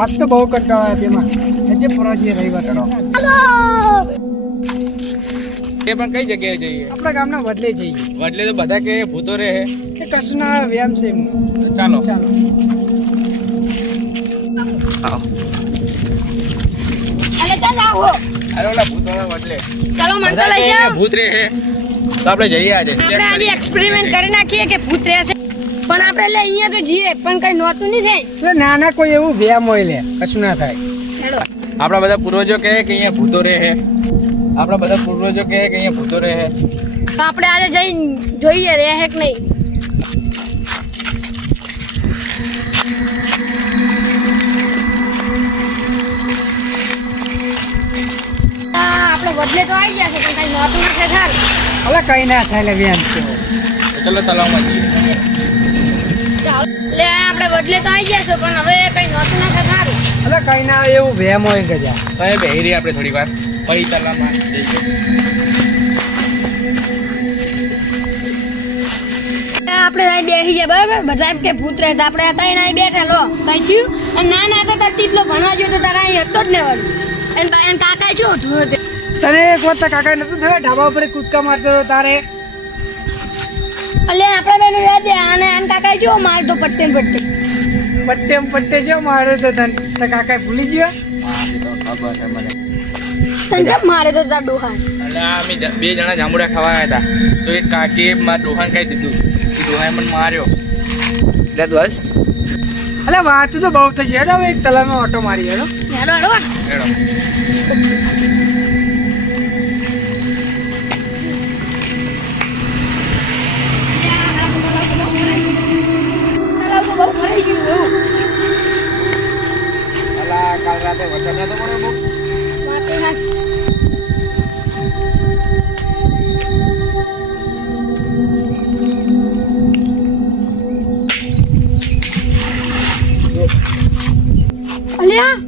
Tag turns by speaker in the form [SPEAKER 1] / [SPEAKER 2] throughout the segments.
[SPEAKER 1] આજ તો બહુ કંટાળો આવ્યો તેમાં. જે ફરવા રવિવાર છે
[SPEAKER 2] એ પણ કઈ જગ્યાએ જઈએ?
[SPEAKER 1] આપણા ગામના વડલે જઈએ.
[SPEAKER 2] વડલે તો બધા કે ભૂતો રહે.
[SPEAKER 1] કે કશું ના વ્યાયામ છે એમનું
[SPEAKER 2] ચાલો.
[SPEAKER 1] ચાલો.
[SPEAKER 2] અરે ઓલા ભૂતવાળા વડલે.
[SPEAKER 3] ચાલો મને લઈ જાઓ.
[SPEAKER 2] ભૂત રહે. તો આપણે જઈએ આજે.
[SPEAKER 3] આપણે આજે એક્સપેરિમેન્ટ કરી નાખીએ કે ભૂત રહેશે પણ આપણે એટલે અહીંયા તો જઈએ પણ કઈ નોતું નહીં થાય.
[SPEAKER 1] એટલે નાના કોઈ એવું વ્યામ હોય લે કશું ના થાય.
[SPEAKER 2] આપણા બધા પૂર્વજો કહે કે અહીંયા ભૂતો રહે. આપણા બધા પૂર્વજો કહે કે અહીંયા ભૂતો રહે.
[SPEAKER 3] તો આપણે આજે જઈ જોઈએ રહે કે નહીં? બદલે તો આવી ગયા છે પણ કઈ નોતું નથી થાય
[SPEAKER 1] અલે કઈ ના થાય છે
[SPEAKER 2] તો ચલો તલાવમાં જઈએ.
[SPEAKER 3] એટલે આપણે બદલે તો આવી જશું પણ હવે કઈ નહોતું ના થાય સારું
[SPEAKER 1] અલે કઈ ના આવે એવું વેમ હોય
[SPEAKER 2] તો એ બેહી રહી આપણે થોડી વાર. પછી તલાવમાં માં
[SPEAKER 3] આપણે અહીં બેસી ગયા બરાબર? બધા એમ કે ભૂત રહે તો આપણે હતા અહીં બેઠા લો. કઈ થયું? અને ના ના હતા તાર તીટલો ભણવા ગયો તો તારા અહીં હતો જ ને વળી એને એને કાકા શું હતું? તે
[SPEAKER 1] તને એક વખત કાકા નતું થયો? ઢાબા ઉપર કૂદકા મારતો તારે.
[SPEAKER 3] એટલે આપણે બેન રહે દે અને આને કાકા જો પટ્ટે ને પટ્ટે?
[SPEAKER 1] પટ્ટે પટ્ટે જો મારે તો તન તો કાકા ભૂલી ગયો?
[SPEAKER 2] હા તો ખબર છે મને
[SPEAKER 3] તને મારે તો તાર ડોહા
[SPEAKER 2] એટલે અમે બે જણા જાંબુડા ખાવા આવ્યા હતા. તો એક કાકી મારા ડોહાને ખાઈ દીધું. એ ડોહાએ મને માર્યો. એટલે બસ
[SPEAKER 1] અલે વાંચું તો બહુ થઈ છે હવે એક તલાવમાં ઓટો મારી હેડો.
[SPEAKER 3] હેડો હેડો.
[SPEAKER 2] હેડો.
[SPEAKER 3] ભરાઈ ગયું એવું.
[SPEAKER 2] અલા કાલ રાતે વરસાદ નતો પડ્યો બહુ
[SPEAKER 3] વાંચી નાખ.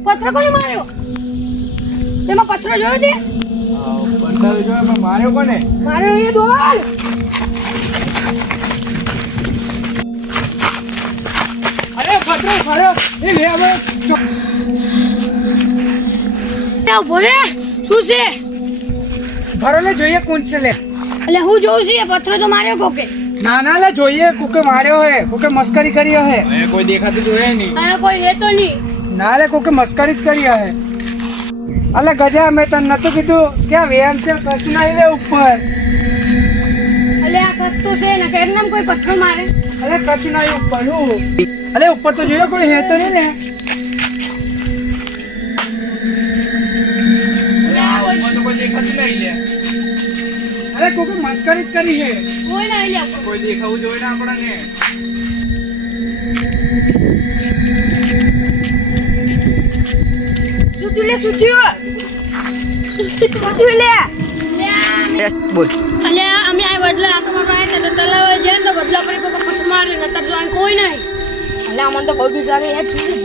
[SPEAKER 3] પથરો કોને માર્યો તેમાં પથરો જોયો તે
[SPEAKER 2] માર્યો કોને
[SPEAKER 3] માર્યો એ દોલ
[SPEAKER 1] અરે પત્રો એ લે હવે ચો-
[SPEAKER 3] ભોલે શું છે?
[SPEAKER 1] ભરો લે જોઈએ કોણ છે લે.
[SPEAKER 3] એટલે હું જોઉં છું એ પથરો તો માર્યો કોકે.
[SPEAKER 1] ના ના લે જોઈએ કોકે માર્યો હે કોકે મસ્કરી કરી હે.
[SPEAKER 2] કોઈ દેખાતું તો હે નહીં.
[SPEAKER 3] કોઈ હે તો નહીં.
[SPEAKER 1] ના લે કોકે મસ્કરી જ કરી હે. અલે ગજા મેં તને નતું કીધું કે આ વ્યાયામ છે કશું ના લે ઉપર.
[SPEAKER 3] એટલે આ કસ્તો છે ને કે એમનેમ કોઈ પથ્થર મારે?
[SPEAKER 1] અલે કશું ના ઉપર હું. અલે ઉપર તો જોયો કોઈ હે તો નહીં ને.
[SPEAKER 2] કોઈ લે.
[SPEAKER 1] અરે કોકે મસ્કરી જ કરી હે
[SPEAKER 3] કોઈ ના લ્યા
[SPEAKER 2] કોઈ દેખાવું જોઈએ ને આપણને?
[SPEAKER 3] તું લે લે.
[SPEAKER 2] બોલ.
[SPEAKER 3] અલ્યા અમે આ બદલા આટો મારવા આવ્યા હતા તો તલાવ જાય ને તો બદલા પડી કોઈ પછી મારે ને તો અહીં કોઈ નહીં. અમને તો બહુ એ છૂટી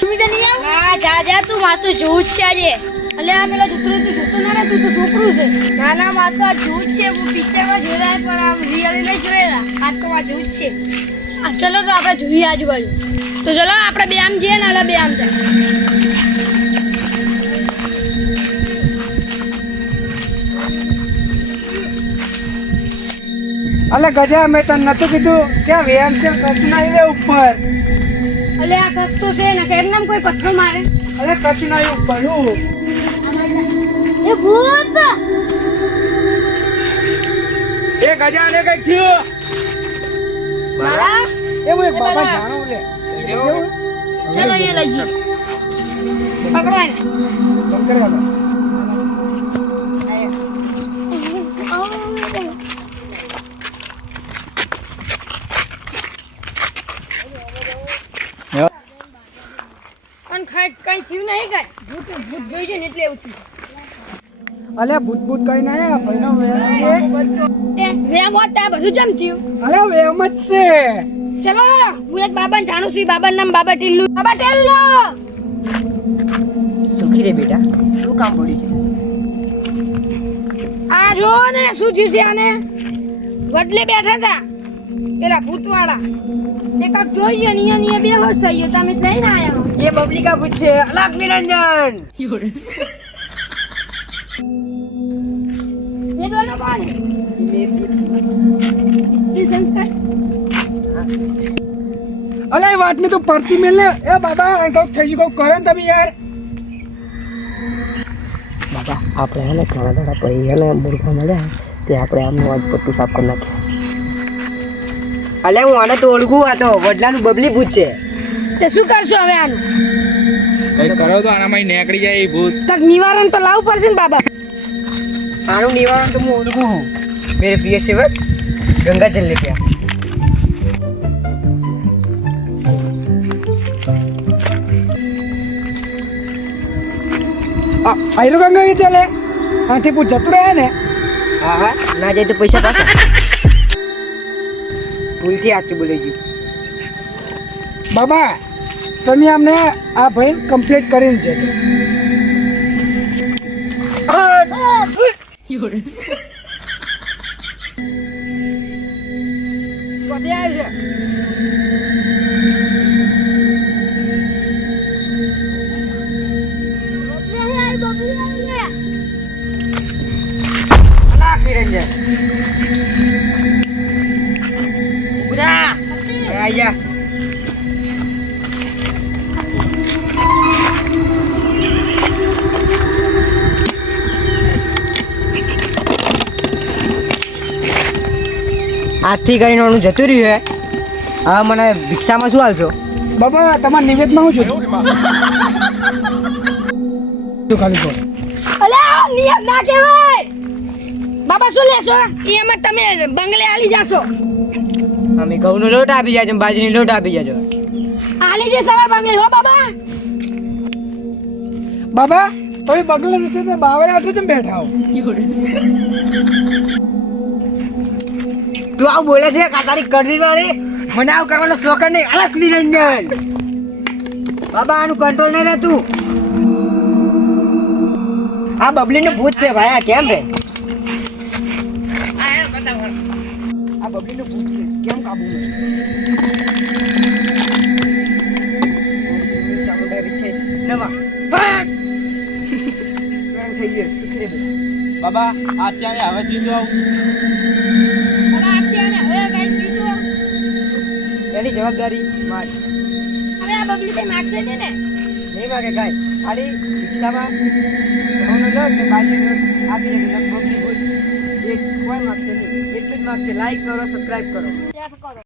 [SPEAKER 3] તમે તો નહીં આવ? ના જા જા તું માથું જોઉં છે આજે. એટલે આ પેલા છોકરો તું જોતો ના રે તું તો છોકરું છે. ના ના માથું આ જોઉં છે હું પિક્ચરમાં જોયેલા પણ આમ રિયલી નહીં જોયેલા આ તો આ જોઉં છે. આ ચલો તો આપણે જોઈએ આજુબાજુ. તો ચલો આપણે બે આમ જઈએ ને એટલે બે આમ જાય.
[SPEAKER 1] અલે ગજા મેં તને નતું કીધું કે વેમ છે કશું ના લે ઉપર?
[SPEAKER 3] અલે આ કત્તો છે ને કે એમનેમ કોઈ પથ્થર મારે?
[SPEAKER 1] અલે કશું ના ઉપર હું?
[SPEAKER 3] એ ભૂત!
[SPEAKER 1] એ ગજા ને કઈ થયું?
[SPEAKER 3] મારા એ
[SPEAKER 1] બાબા
[SPEAKER 3] બાબા.
[SPEAKER 1] જાણો લે.
[SPEAKER 3] ચલો એ લઈ જી પકડો એને.
[SPEAKER 1] બંધ
[SPEAKER 3] કઈ થયું નહીં કઈ. ભૂત ભૂત જોઈ છે ને એટલે એવું થયું.
[SPEAKER 1] અલે ભૂત ભૂત કઈ ના આ ભાઈનો વેમ છે.
[SPEAKER 3] વેમ ત્યાં બધું જેમ થયું.
[SPEAKER 1] અરે વેમ જ છે.
[SPEAKER 3] ચલો હું એક બાબાને જાણું છું ઈ બાબાનું નામ બાબા ટીલ્લુ બાબા ટેલ્લો
[SPEAKER 4] સુખી રે બેટા. શું કામ પડ્યું છે?
[SPEAKER 3] આ જો ને શું થયું છે આને? વડલે બેઠા હતા. પેલા ભૂતવાળા. તે કાક જોઈએ ને અહીંયા ને અહીંયા બેહોશ થઈ ગયો તમે લઈને આયા હો.
[SPEAKER 4] એ બબલિકા પૂછશે અલગ નિરંજન.
[SPEAKER 3] એ દોનો કોણ? હે? સ્ત્રી સંસ્કાર?
[SPEAKER 1] અલે એ વાતની તું પડતી મેલ ને. એ બાબા આ કોક થઈ ગયું કોક કરો ને તમે યાર.
[SPEAKER 4] બાબા આપણે હે ને ઘણા દાડા પડી હે ને મુર્ગા મળ્યા તે આપણે આમનું આજ પટ્ટું સાફ કરી નાખ્યું. અલે હું આને તો ઓળખું આ તો વડલાનું બબલી પૂછશે
[SPEAKER 3] તે શું કરશું હવે આનું?
[SPEAKER 2] કઈ કરો તો આનામાં નીકળી જાય એ ભૂત.
[SPEAKER 3] તક નિવારણ તો લાવવું પડશે ને બાબા.
[SPEAKER 4] આનું નિવારણ તો હું ઓળખું હું. મેરે પ્રિય સેવક ગંગા જલ લેકે આ.
[SPEAKER 1] આયરો ગંગા કે ચાલે. આથી પૂછ જતું રહે ને?
[SPEAKER 4] હા હા. ના જાય તો પૈસા પાછા. ભૂલથી આચું બોલી ગયું.
[SPEAKER 1] બાબા તમે અમને આ ભાઈ કમ્પ્લીટ કરીને જજો.
[SPEAKER 4] કદી છે આયા આજથી કરીને ઓનું જતું રહ્યું હે. હવે મને ભિક્ષામાં શું હાલશો?
[SPEAKER 1] બાબા તમારા નિવેદમાં હું છું તું ખાલી કહો
[SPEAKER 3] અલા નિયમ ના કહેવાય. બાબા શું લેશો? એમાં તમે બંગલે આલી જાશો.
[SPEAKER 4] અમે ઘઉંનો લોટ આપી જાજો બાજરીનો લોટ આપી જાજો.
[SPEAKER 3] આલી જે સવાર બંગલે હો બાબા.
[SPEAKER 1] બાબા તમે બગલા રસે તો બાવળે આઠે જ બેઠા હો.
[SPEAKER 4] તું આવું બોલે છે? કાતારી કરવી વાળી? મને આવું કરવાનો શોખ નહીં. અલગ નિરંજન. બાબા આનું કંટ્રોલ નહીં રહેતું આ બબલીનું ભૂત છે ભાઈ આ કેમ રે? આ બબલીનું છે કેમ કાબુ ચામુંડા વિશે નવા ભાગ! કેમ થઈ ગયો શીખરે.
[SPEAKER 2] બાબા આ ચાલે હવે જીતો
[SPEAKER 4] એની જવાબદારી મારી
[SPEAKER 3] હવે આ બબલી કઈ માગશે ને
[SPEAKER 4] નહીં માગે કાંઈ ખાલી રિક્ષામાં ઘઉંનો લોટ ને બાજરીનો આપી દેજો લગભગ કોઈ માગશે નહીં જ માગશે લાઈક કરો સબસ્ક્રાઇબ કરો.
[SPEAKER 3] શેર કરો.